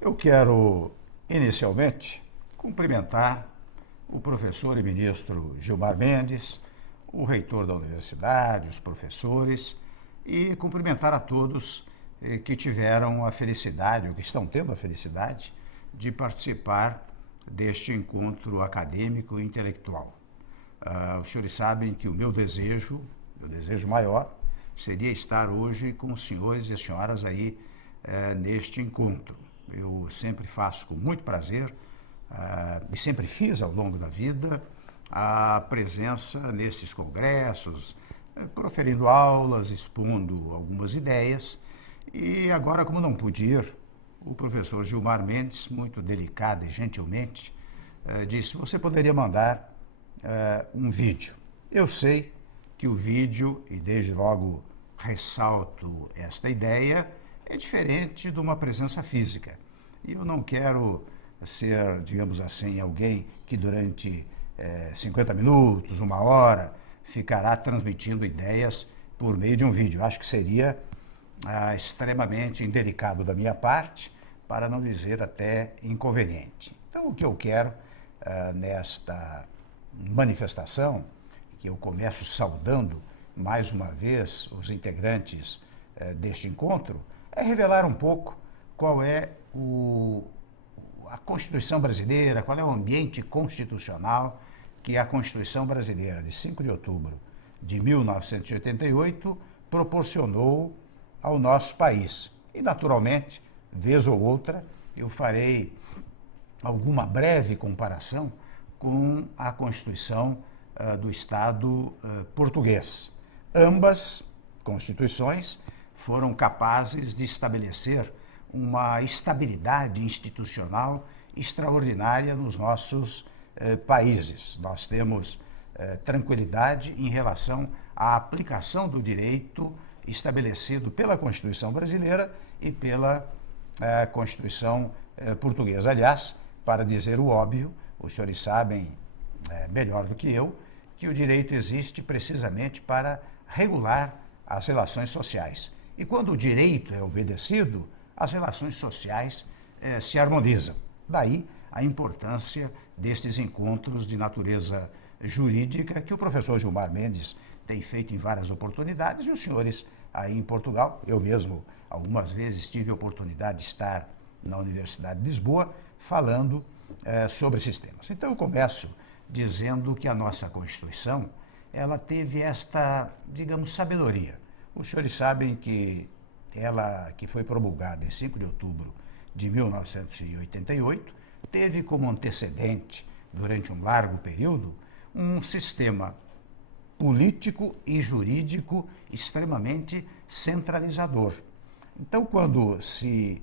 Eu quero, inicialmente, cumprimentar o professor e ministro Gilmar Mendes, o reitor da universidade, os professores, e cumprimentar a todos que tiveram a felicidade, ou que estão tendo a felicidade, de participar deste encontro acadêmico e intelectual. Os senhores sabem que o meu desejo maior, seria estar hoje com os senhores e as senhoras aí neste encontro. Eu sempre faço com muito prazer, e sempre fiz ao longo da vida, a presença nesses congressos, proferindo aulas, expondo algumas ideias. E agora, como não pude ir, o professor Gilmar Mendes, muito delicado e gentilmente, disse: você poderia mandar um vídeo. Eu sei que o vídeo, e desde logo ressalto esta ideia, é diferente de uma presença física. E eu não quero ser, digamos assim, alguém que durante 50 minutos, uma hora, ficará transmitindo ideias por meio de um vídeo. Acho que seria extremamente indelicado da minha parte, para não dizer até inconveniente. Então, o que eu quero nesta manifestação, que eu começo saudando mais uma vez os integrantes deste encontro, é revelar um pouco qual é a Constituição brasileira, qual é o ambiente constitucional que a Constituição brasileira de 5 de outubro de 1988 proporcionou ao nosso país. E, naturalmente, vez ou outra, eu farei alguma breve comparação com a Constituição do Estado português. Ambas constituições foram capazes de estabelecer uma estabilidade institucional extraordinária nos nossos países. Nós temos tranquilidade em relação à aplicação do direito estabelecido pela Constituição brasileira e pela Constituição portuguesa. Aliás, para dizer o óbvio, os senhores sabem melhor do que eu, que o direito existe precisamente para regular as relações sociais. E quando o direito é obedecido, as relações sociais se harmonizam. Daí a importância destes encontros de natureza jurídica que o professor Gilmar Mendes tem feito em várias oportunidades, e os senhores aí em Portugal. Eu mesmo, algumas vezes, tive a oportunidade de estar na Universidade de Lisboa falando sobre esses temas. Então, eu começo dizendo que a nossa Constituição, ela teve esta, digamos, sabedoria. Os senhores sabem que ela, que foi promulgada em 5 de outubro de 1988, teve como antecedente, durante um largo período, um sistema político e jurídico extremamente centralizador. Então, quando se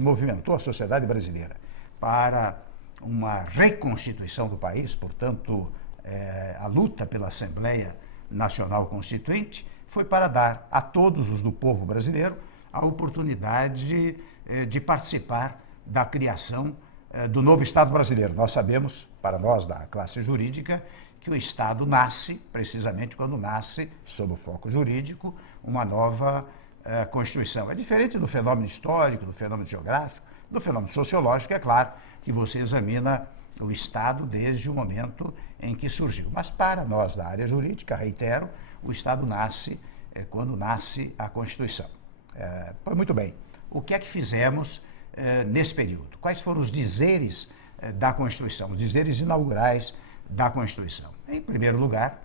movimentou a sociedade brasileira para uma reconstituição do país, portanto, a luta pela Assembleia Nacional Constituinte, foi para dar a todos os do povo brasileiro a oportunidade de participar da criação do novo Estado brasileiro. Nós sabemos, para nós da classe jurídica, que o Estado nasce precisamente quando nasce, sob o foco jurídico, uma nova Constituição. É diferente do fenômeno histórico, do fenômeno geográfico, do fenômeno sociológico, é claro, que você examina o Estado desde o momento em que surgiu. Mas para nós da área jurídica, reitero, o Estado nasce quando nasce a Constituição. Pois muito bem, o que é que fizemos nesse período? Quais foram os dizeres da Constituição, os dizeres inaugurais da Constituição? Em primeiro lugar,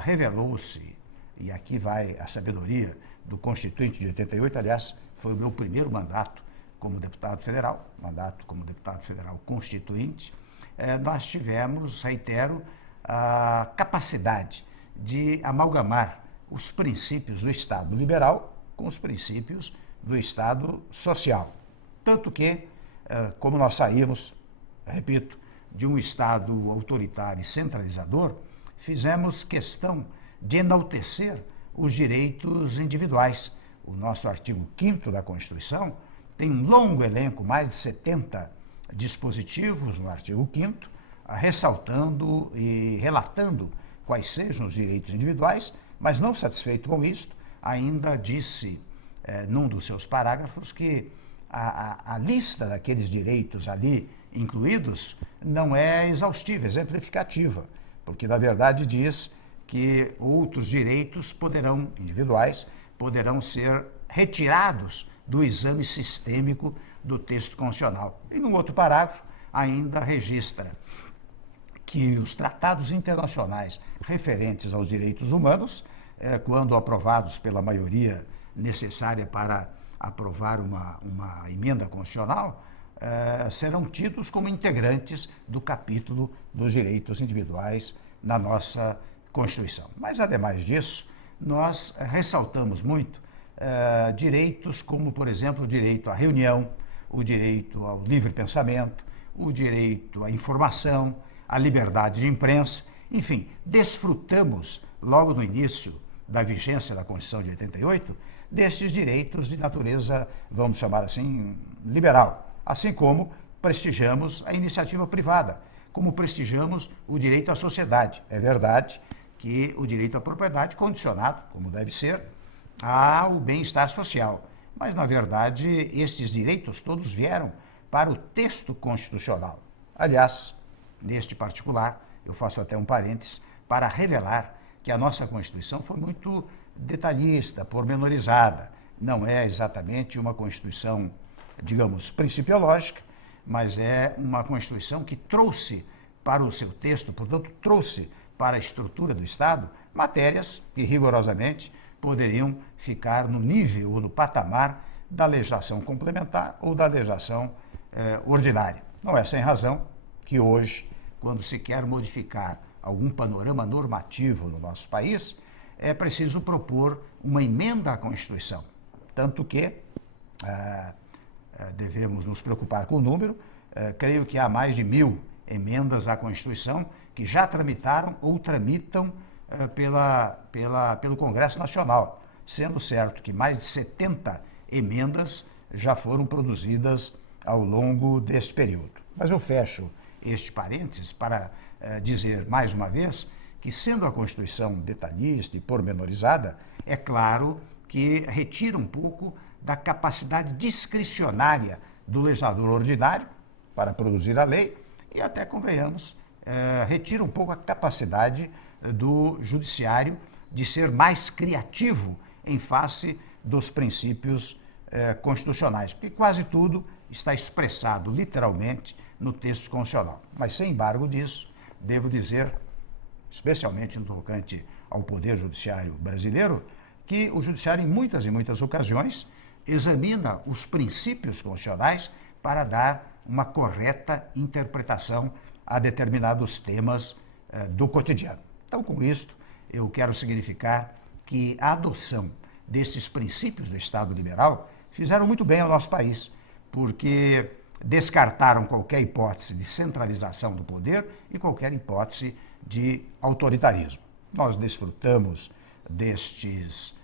revelou-se, e aqui vai a sabedoria do Constituinte de 88, aliás, foi o meu primeiro mandato como deputado federal constituinte, nós tivemos, reitero, a capacidade de amalgamar os princípios do Estado liberal com os princípios do Estado social. Tanto que, como nós saímos, repito, de um Estado autoritário e centralizador, fizemos questão de enaltecer os direitos individuais. O nosso artigo 5º da Constituição tem um longo elenco, mais de 70 dispositivos no artigo 5º, ressaltando e relatando quais sejam os direitos individuais, mas não satisfeito com isto, ainda disse, num dos seus parágrafos, que a lista daqueles direitos ali incluídos não é exaustiva, exemplificativa, porque, na verdade, diz que outros direitos individuais, poderão ser retirados do exame sistêmico do texto constitucional. E, no outro parágrafo, ainda registra que os tratados internacionais referentes aos direitos humanos, quando aprovados pela maioria necessária para aprovar uma emenda constitucional, serão tidos como integrantes do capítulo dos direitos individuais na nossa Constituição. Mas, ademais disso, nós ressaltamos muito direitos como, por exemplo, o direito à reunião, o direito ao livre pensamento, o direito à informação, a liberdade de imprensa, enfim, desfrutamos, logo no início da vigência da Constituição de 88, destes direitos de natureza, vamos chamar assim, liberal, assim como prestigiamos a iniciativa privada, como prestigiamos o direito à sociedade. É verdade que o direito à propriedade condicionado, como deve ser, ao bem-estar social, mas, na verdade, estes direitos todos vieram para o texto constitucional. Aliás, neste particular, eu faço até um parênteses para revelar que a nossa Constituição foi muito detalhista, pormenorizada. Não é exatamente uma Constituição, digamos, principiológica, mas é uma Constituição que trouxe para o seu texto, portanto, trouxe para a estrutura do Estado matérias que rigorosamente poderiam ficar no nível ou no patamar da legislação complementar ou da legislação ordinária. Não é sem razão que hoje, quando se quer modificar algum panorama normativo no nosso país, é preciso propor uma emenda à Constituição. Tanto que devemos nos preocupar com o número, creio que há mais de 1000 emendas à Constituição que já tramitaram ou tramitam pelo Congresso Nacional, sendo certo que mais de 70 emendas já foram produzidas ao longo deste período. Mas eu fecho este parênteses para dizer mais uma vez que, sendo a Constituição detalhista e pormenorizada, é claro que retira um pouco da capacidade discricionária do legislador ordinário para produzir a lei e até, convenhamos, retira um pouco a capacidade do judiciário de ser mais criativo em face dos princípios constitucionais, porque quase tudo está expressado literalmente no texto constitucional. Mas, sem embargo disso, devo dizer, especialmente no tocante ao Poder Judiciário brasileiro, que o Judiciário, em muitas e muitas ocasiões, examina os princípios constitucionais para dar uma correta interpretação a determinados temas do cotidiano. Então, com isto, eu quero significar que a adoção destes princípios do Estado liberal fizeram muito bem ao nosso país, porque descartaram qualquer hipótese de centralização do poder e qualquer hipótese de autoritarismo. Nós desfrutamos destes,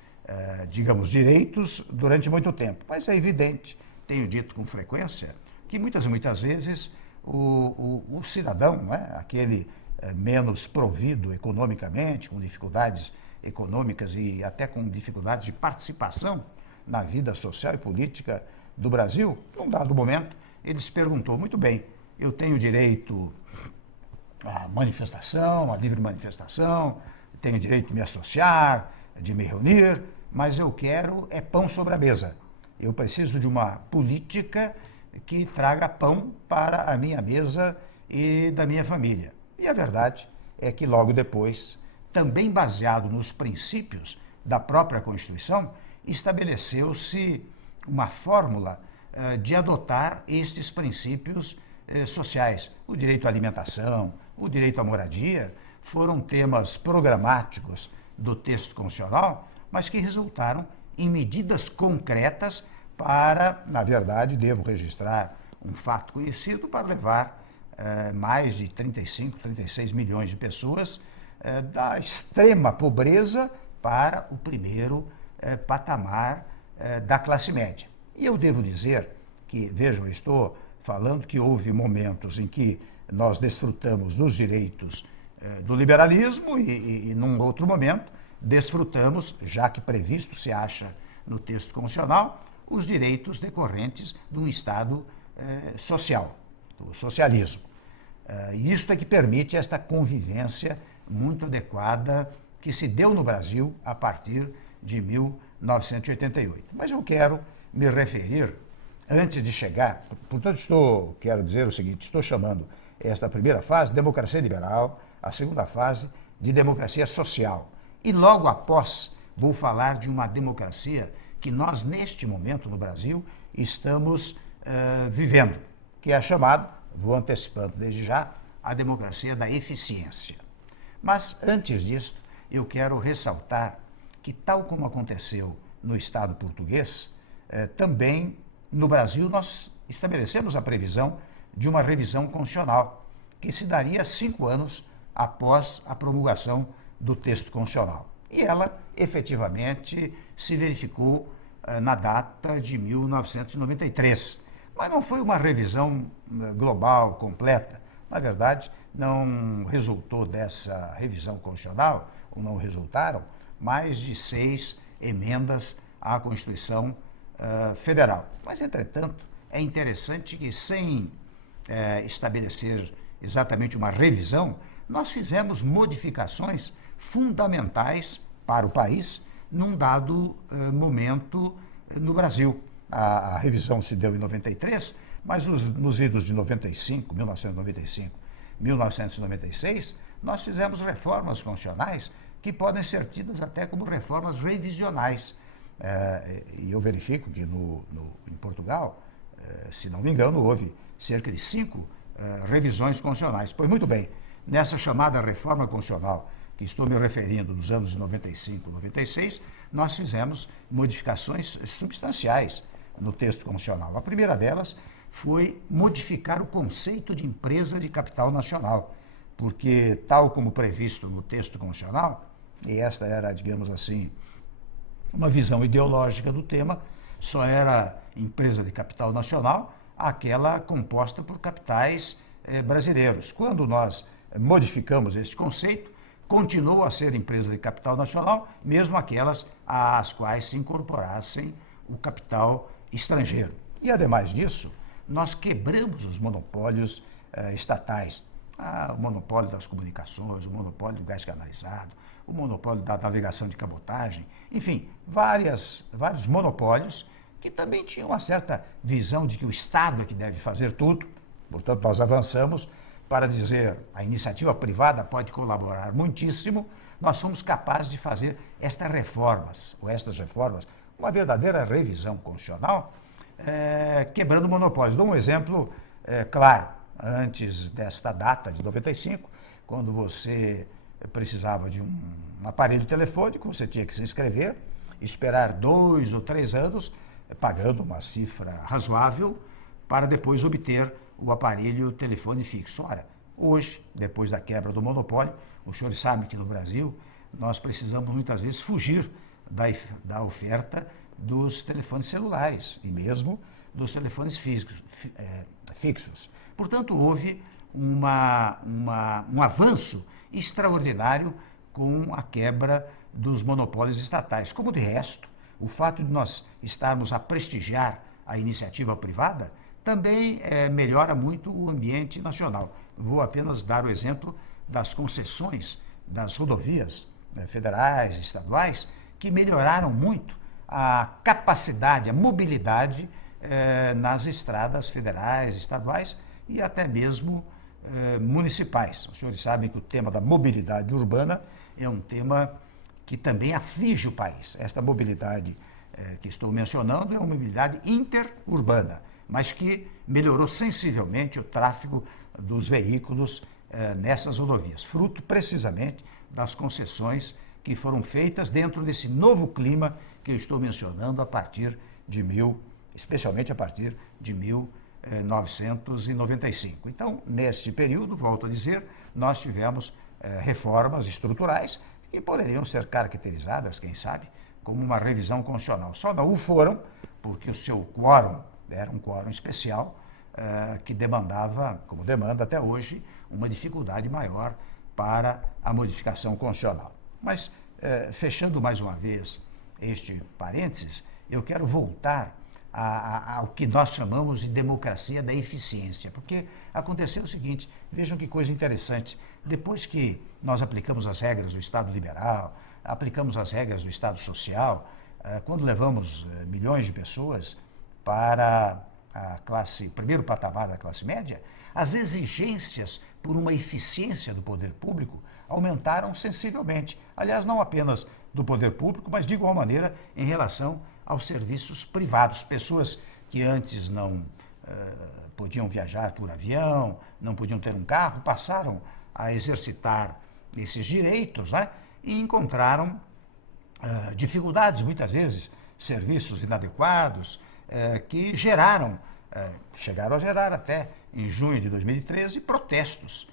digamos, direitos durante muito tempo, mas é evidente, tenho dito com frequência, que muitas e muitas vezes o cidadão, né, aquele menos provido economicamente, com dificuldades econômicas e até com dificuldades de participação na vida social e política do Brasil, num dado momento, ele se perguntou, muito bem, eu tenho direito à manifestação, à livre manifestação, tenho direito de me associar, de me reunir, mas eu quero pão sobre a mesa. Eu preciso de uma política que traga pão para a minha mesa e da minha família. E a verdade é que logo depois, também baseado nos princípios da própria Constituição, estabeleceu-se uma fórmula de adotar estes princípios sociais. O direito à alimentação, o direito à moradia, foram temas programáticos do texto constitucional, mas que resultaram em medidas concretas para, na verdade, devo registrar um fato conhecido, para levar mais de 35, 36 milhões de pessoas da extrema pobreza para o primeiro patamar da classe média. E eu devo dizer que, vejam, eu estou falando que houve momentos em que nós desfrutamos dos direitos do liberalismo e num outro momento, desfrutamos, já que previsto se acha no texto constitucional, os direitos decorrentes de um Estado social, do socialismo. E isso é que permite esta convivência muito adequada que se deu no Brasil a partir de 1988. Mas eu quero me referir, antes de chegar, portanto quero dizer o seguinte, estou chamando esta primeira fase de democracia liberal, a segunda fase de democracia social. E logo após vou falar de uma democracia que nós, neste momento no Brasil, estamos vivendo, que é a chamada, vou antecipando desde já, a democracia da eficiência. Mas, antes disso, eu quero ressaltar que, tal como aconteceu no Estado português, também no Brasil nós estabelecemos a previsão de uma revisão constitucional, que se daria 5 anos após a promulgação do texto constitucional. E ela, efetivamente, se verificou na data de 1993. Mas não foi uma revisão global, completa. Na verdade, não resultou dessa revisão constitucional, ou não resultaram, mais de 6 emendas à Constituição Federal. Mas, entretanto, é interessante que, sem estabelecer exatamente uma revisão, nós fizemos modificações fundamentais para o país num dado momento no Brasil. A revisão se deu em 93, mas nos idos de 95, 1995, 1996, nós fizemos reformas constitucionais que podem ser tidas até como reformas revisionais. E eu verifico que em Portugal, se não me engano, houve cerca de 5 revisões constitucionais. Pois muito bem, nessa chamada reforma constitucional, que estou me referindo dos anos 95 e 96, nós fizemos modificações substanciais no texto constitucional. A primeira delas foi modificar o conceito de empresa de capital nacional, porque, tal como previsto no texto constitucional, e esta era, digamos assim, uma visão ideológica do tema, só era empresa de capital nacional aquela composta por capitais brasileiros. Quando nós modificamos esse conceito, continuou a ser empresa de capital nacional, mesmo aquelas às quais se incorporassem o capital estrangeiro. E, ademais disso, nós quebramos os monopólios estatais. O monopólio das comunicações, o monopólio do gás canalizado, o monopólio da navegação de cabotagem, enfim, vários monopólios que também tinham uma certa visão de que o Estado é que deve fazer tudo. Portanto, nós avançamos para dizer a iniciativa privada pode colaborar muitíssimo. Nós somos capazes de fazer estas reformas, uma verdadeira revisão constitucional, quebrando monopólios. Dou um exemplo claro. Antes desta data, de 95, quando você precisava de um aparelho telefônico, você tinha que se inscrever, esperar 2 ou 3 anos, pagando uma cifra razoável, para depois obter o aparelho telefone fixo. Ora, hoje, depois da quebra do monopólio, os senhores sabem que no Brasil nós precisamos muitas vezes fugir da oferta dos telefones celulares e mesmo dos telefones fixos. Portanto, houve um avanço extraordinário com a quebra dos monopólios estatais. Como, de resto, o fato de nós estarmos a prestigiar a iniciativa privada também melhora muito o ambiente nacional. Vou apenas dar o exemplo das concessões das rodovias federais, estaduais, que melhoraram muito a capacidade, a mobilidade nas estradas federais, estaduais e até mesmo municipais. Os senhores sabem que o tema da mobilidade urbana é um tema que também aflige o país. Esta mobilidade que estou mencionando é uma mobilidade interurbana, mas que melhorou sensivelmente o tráfego dos veículos nessas rodovias, fruto precisamente das concessões que foram feitas dentro desse novo clima que eu estou mencionando especialmente a partir de 1995. Então, neste período, volto a dizer, nós tivemos reformas estruturais que poderiam ser caracterizadas, quem sabe, como uma revisão constitucional. Só não o foram porque o seu quórum era um quórum especial que demandava, como demanda até hoje, uma dificuldade maior para a modificação constitucional. Mas, fechando mais uma vez este parênteses, eu quero voltar ao que nós chamamos de democracia da eficiência. Porque aconteceu o seguinte, vejam que coisa interessante, depois que nós aplicamos as regras do Estado liberal, aplicamos as regras do Estado social, quando levamos milhões de pessoas para o primeiro patamar da classe média, as exigências por uma eficiência do poder público aumentaram sensivelmente. Aliás, não apenas do poder público, mas de igual maneira em relação aos serviços privados. Pessoas que antes não podiam viajar por avião, não podiam ter um carro, passaram a exercitar esses direitos, né? E encontraram dificuldades, muitas vezes, serviços inadequados, que chegaram a gerar até em junho de 2013 protestos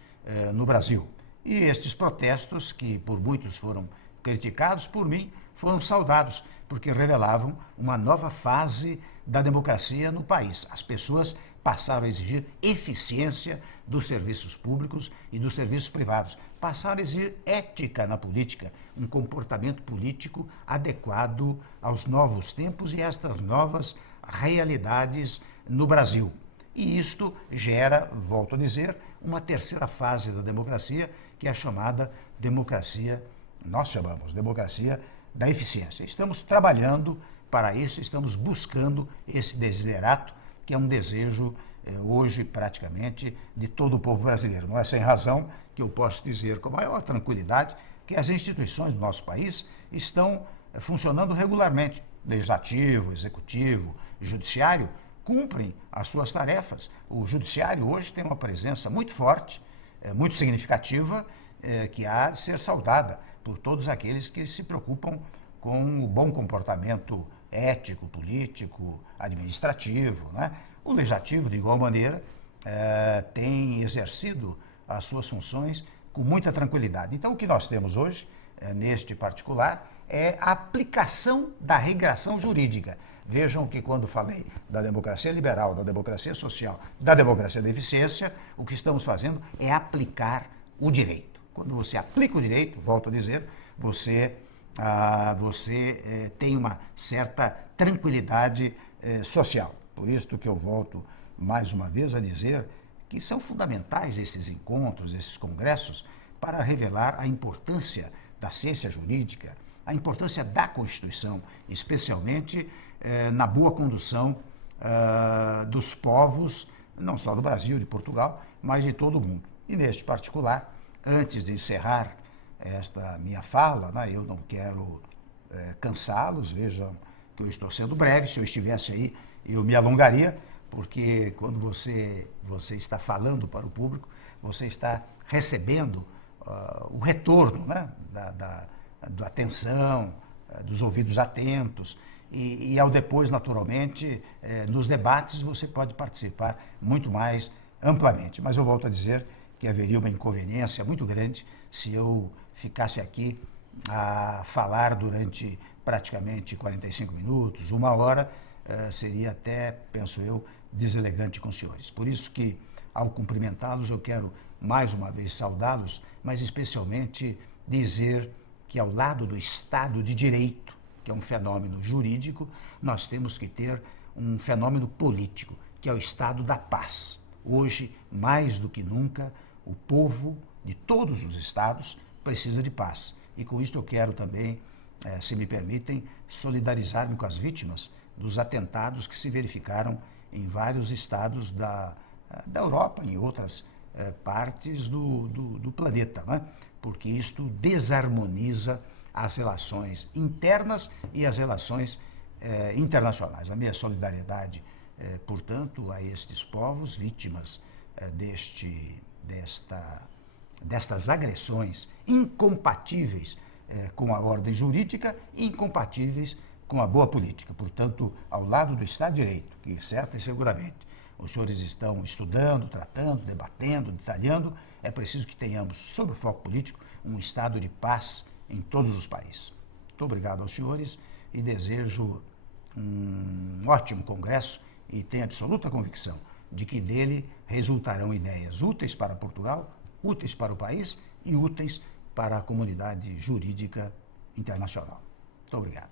no Brasil. E estes protestos, que por muitos foram criticados, por mim foram saudados, porque revelavam uma nova fase da democracia no país. As pessoas passaram a exigir eficiência dos serviços públicos e dos serviços privados. Passaram a exigir ética na política, um comportamento político adequado aos novos tempos e a estas novas realidades no Brasil. E isto gera, volto a dizer, uma terceira fase da democracia, que é a chamada democracia, nós chamamos democracia da eficiência. Estamos trabalhando para isso, estamos buscando esse desiderato, que é um desejo hoje praticamente de todo o povo brasileiro. Não é sem razão que eu posso dizer com a maior tranquilidade que as instituições do nosso país estão funcionando regularmente. Legislativo, executivo, judiciário cumprem as suas tarefas. O judiciário hoje tem uma presença muito forte, muito significativa, que há de ser saudada por todos aqueles que se preocupam com o bom comportamento ético, político, administrativo, né? O legislativo, de igual maneira, tem exercido as suas funções com muita tranquilidade. Então, o que nós temos hoje, neste particular, é a aplicação da regração jurídica. Vejam que quando falei da democracia liberal, da democracia social, da democracia da eficiência, o que estamos fazendo é aplicar o direito. Quando você aplica o direito, volto a dizer, você tem uma certa tranquilidade social. Por isso que eu volto mais uma vez a dizer que são fundamentais esses encontros, esses congressos, para revelar a importância da ciência jurídica, a importância da Constituição, especialmente na boa condução dos povos, não só do Brasil, de Portugal, mas de todo o mundo. E neste particular, antes de encerrar esta minha fala, né, eu não quero cansá-los, vejam que eu estou sendo breve, se eu estivesse aí eu me alongaria, porque quando você está falando para o público, você está recebendo o retorno, né, da atenção, dos ouvidos atentos, e ao depois, naturalmente, nos debates você pode participar muito mais amplamente. Mas eu volto a dizer que haveria uma inconveniência muito grande se eu ficasse aqui a falar durante praticamente 45 minutos, uma hora, seria até, penso eu, deselegante com os senhores. Por isso que, ao cumprimentá-los, eu quero mais uma vez saudá-los, mas especialmente dizer que ao lado do Estado de Direito, que é um fenômeno jurídico, nós temos que ter um fenômeno político, que é o Estado da paz. Hoje, mais do que nunca, o povo de todos os estados precisa de paz. E com isso eu quero também, se me permitem, solidarizar-me com as vítimas dos atentados que se verificaram em vários estados da Europa, em outras partes do planeta, né? Porque isto desarmoniza as relações internas e as relações internacionais. A minha solidariedade, portanto, a estes povos vítimas destas agressões incompatíveis com a ordem jurídica e incompatíveis com a boa política. Portanto, ao lado do Estado de Direito, que certo e seguramente os senhores estão estudando, tratando, debatendo, detalhando, é preciso que tenhamos, sob o foco político, um estado de paz em todos os países. Muito obrigado aos senhores e desejo um ótimo congresso e tenho absoluta convicção de que dele resultarão ideias úteis para Portugal, úteis para o país e úteis para a comunidade jurídica internacional. Muito obrigado.